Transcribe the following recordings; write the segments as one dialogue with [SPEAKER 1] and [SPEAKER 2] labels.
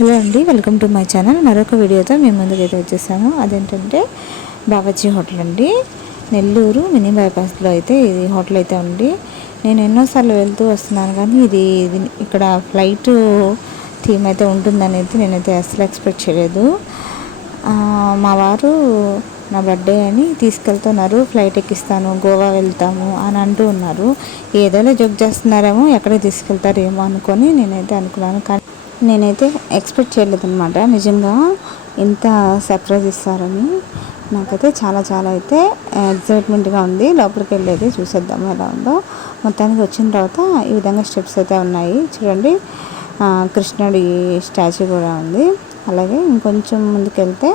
[SPEAKER 1] Hello అండి welcome to my channel. మరొక వీడియోతో మేము ముందుకైతే వచ్చేసాము అదేంటంటే బాబాజీ హోటల్ అండి. నెల్లూరు మినీ బైపాస్లో అయితే ఇది హోటల్ అయితే ఉంది. నేను ఎన్నోసార్లు వెళ్తూ వస్తున్నాను కానీ ఇది ఇక్కడ ఫ్లైట్ థీమ్ అయితే ఉంటుందనేది నేనైతే అసలు ఎక్స్పెక్ట్ చేయలేదు. మా వారు నా బర్త్డే అని తీసుకెళ్తున్నారు ఫ్లైట్ ఎక్కిస్తాను గోవా వెళ్తాము అని అంటూ ఉన్నారు. ఏదైనా జోక్ చేస్తున్నారేమో ఎక్కడికి తీసుకెళ్తారేమో అనుకొని నేనైతే అనుకున్నాను. కానీ నేనైతే ఎక్స్పెక్ట్ చేయలేదు అనమాట నిజంగా ఇంత సర్ప్రైజ్ ఇస్తారని. నాకైతే చాలా చాలా అయితే ఎగ్జైట్మెంట్గా ఉంది. లోపలికి వెళ్ళేది చూసేద్దాము ఎలా ఉందో. మొత్తానికి వచ్చిన తర్వాత ఈ విధంగా స్టెప్స్ అయితే ఉన్నాయి. చూడండి కృష్ణుడి స్టాచ్యూ కూడా ఉంది. అలాగే ఇంకొంచెం ముందుకెళ్తే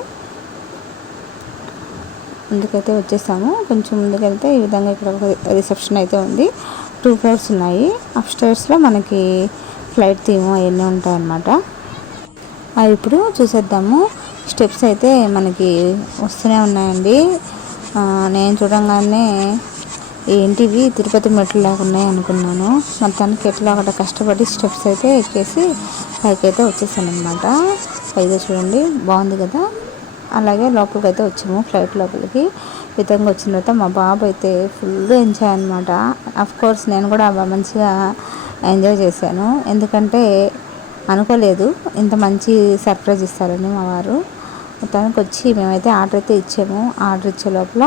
[SPEAKER 1] ముందుకైతే వచ్చేసాము కొంచెం ముందుకెళ్తే ఈ విధంగా ఇక్కడ ఒక రిసెప్షన్ అయితే ఉంది. టూ ఫ్లోర్స్ ఉన్నాయి. అప్ స్టేర్స్లో మనకి ఫ్లైట్ థీమ్ అవన్నీ ఉంటాయన్నమాట. అది ఇప్పుడు చూసేద్దాము. స్టెప్స్ అయితే మనకి వస్తూనే ఉన్నాయండి. నేను చూడంగానే ఏంటివి? తిరుపతి మెట్లు లాగా ఉన్నాయి అనుకున్నాను. మొత్తానికి ఎట్లా అక్కడ కష్టపడి స్టెప్స్ అయితే ఎక్కేసి పైకి అయితే వచ్చేసాను అనమాట పైగా చూడండి బాగుంది కదా? అలాగే లోపలికి అయితే వచ్చాము ఫ్లైట్ లోపలికి. విధంగా వచ్చిన తర్వాత మా బాబు అయితే ఫుల్ ఎంజాయ్ అనమాట కోర్స్ నేను కూడా మంచిగా ఎంజాయ్ చేశాను. ఎందుకంటే అనుకోలేదు ఇంత మంచి సర్ప్రైజ్ ఇస్తారని మా వారు. మొత్తానికి వచ్చి మేమైతే ఆర్డర్ అయితే ఇచ్చాము. ఆర్డర్ ఇచ్చే లోపల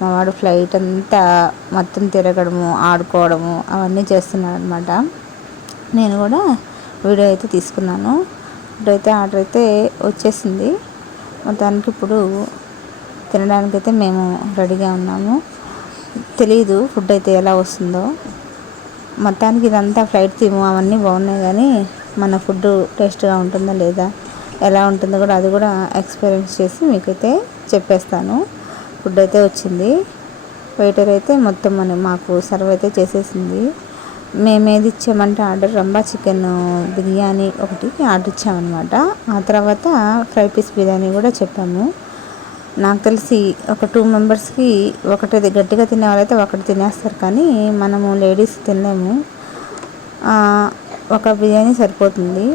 [SPEAKER 1] మా వాడు ఫ్లైట్ అంతా మొత్తం తిరగడము ఆడుకోవడము అవన్నీ చేస్తున్నాడు అనమాట నేను కూడా వీడియో అయితే తీసుకున్నాను. ఇప్పుడైతే ఆర్డర్ అయితే వచ్చేసింది. మొత్తానికి ఇప్పుడు తినడానికైతే మేము రెడీగా ఉన్నాము. తెలియదు ఫుడ్ అయితే ఎలా వస్తుందో. మొత్తానికి ఇదంతా ఫ్లైట్ థీమ్ అవన్నీ బాగున్నాయి కానీ మన ఫుడ్ టేస్ట్గా ఉంటుందా లేదా ఎలా ఉంటుందో కూడా అది కూడా ఎక్స్పీరియన్స్ చేసి మీకైతే చెప్పేస్తాను. ఫుడ్ అయితే వచ్చింది. వెయిటర్ అయితే మొత్తం మన మాకు సర్వ్ అయితే చేసేసింది. మేము ఏది ఇచ్చామంటే ఆర్డర్ రంబా చికెన్ బిర్యానీ ఒకటి ఆర్డర్ ఇచ్చామన్నమాట. ఆ తర్వాత ఫ్రై పీస్ బిర్యానీ కూడా చెప్పాము. నాకు తెలిసి ఒక టూ మెంబర్స్కి ఒకటి గట్టిగా తినే వాళ్ళైతే ఒకటి తినేస్తారు కానీ మనము లేడీస్ తినలేము. ఒక బిర్యానీ సరిపోతుంది.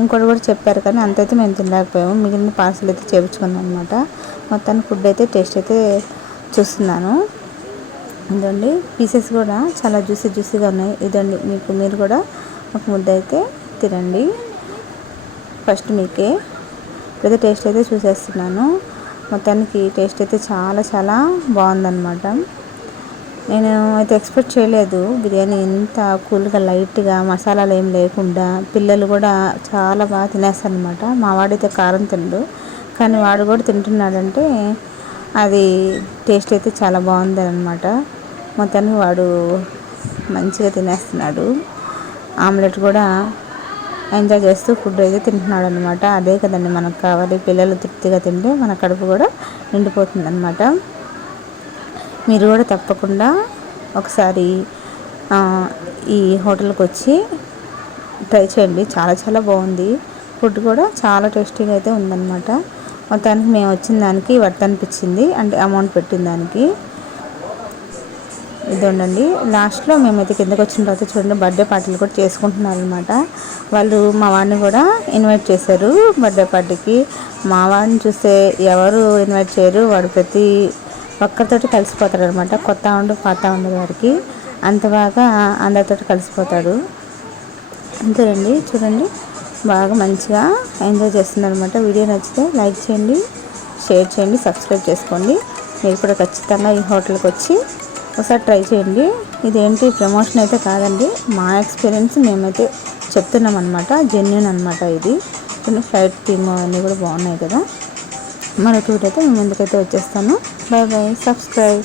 [SPEAKER 1] ఇంకోటి కూడా చెప్పారు కానీ అంతైతే మేము తినలేకపోయాము. మిగిలిన పార్సల్ అయితే చేయించుకున్నాం అనమాట మొత్తానికి ఫుడ్ అయితే టేస్ట్ అయితే చూస్తున్నాను. ఇదండి. పీసెస్ కూడా చాలా జ్యూసీ జ్యూసీగా ఉన్నాయి. ఇదండి. మీకు మీరు కూడా ఒక ముద్ద అయితే తినండి. ఫస్ట్ మీకే. ఇప్పుడైతే టేస్ట్ అయితే చూసేస్తున్నాను. మొత్తానికి టేస్ట్ అయితే చాలా చాలా బాగుందన్నమాట. నేను అయితే ఎక్స్పెక్ట్ చేయలేదు బిర్యానీ ఎంత కూల్గా లైట్గా మసాలాలు ఏం లేకుండా పిల్లలు కూడా చాలా బాగా తినేస్తారు అనమాట మా వాడైతే కారం తిండు కానీ వాడు కూడా తింటున్నాడంటే అది టేస్ట్ అయితే చాలా బాగుంది అనమాట మొత్తానికి వాడు మంచిగా తినేస్తున్నాడు. ఆమ్లెట్ కూడా ఎంజాయ్ చేస్తూ ఫుడ్ అయితే తింటున్నాడు అనమాట అదే కదండి మనకు కావాలి పిల్లలు తృప్తిగా తింటే మన కడుపు కూడా నిండిపోతుంది అనమాట మీరు కూడా తప్పకుండా ఒకసారి ఈ హోటల్కి వచ్చి ట్రై చేయండి. చాలా చాలా బాగుంది. ఫుడ్ కూడా చాలా టేస్టీగా అయితే ఉందన్నమాట. మొత్తానికి మేము వచ్చిన దానికి వర్త్ అనిపించింది. అంటే అమౌంట్ పెట్టిన దానికి. ఇది ఉండండి లాస్ట్లో మేమైతే కిందకు వచ్చిన తర్వాత చూడండి బర్త్డే పార్టీలు కూడా చేసుకుంటున్నారు అనమాట వాళ్ళు మా వాడిని కూడా ఇన్వైట్ చేశారు బర్త్డే పార్టీకి. మా వాడిని చూస్తే ఎవరు ఇన్వైట్ చేయరు వాడు ప్రతి ఒక్కరితోటి కలిసిపోతాడు అనమాట కొత్త ఉండు పాత ఉండు వారికి. అంత బాగా అందరితో కలిసిపోతాడు అంతేనండి. చూడండి బాగా మంచిగా ఎంజాయ్ చేస్తున్నారు అనమాట వీడియో నచ్చితే లైక్ చేయండి షేర్ చేయండి సబ్స్క్రైబ్ చేసుకోండి. మీరు కూడా ఖచ్చితంగా ఈ హోటల్కి వచ్చి ఒకసారి ట్రై చేయండి. ఇదేంటి ప్రమోషన్ అయితే కాదండి. మా ఎక్స్పీరియన్స్ మేమైతే చెప్తున్నాం అనమాట జెన్యున్ అనమాట ఇది. కొన్ని ఫ్లైట్ థీమ్ అన్నీ కూడా బాగున్నాయి కదా. మరొక వీడియోతో మేము ముందుకైతే వచ్చేస్తాను. Bye bye subscribe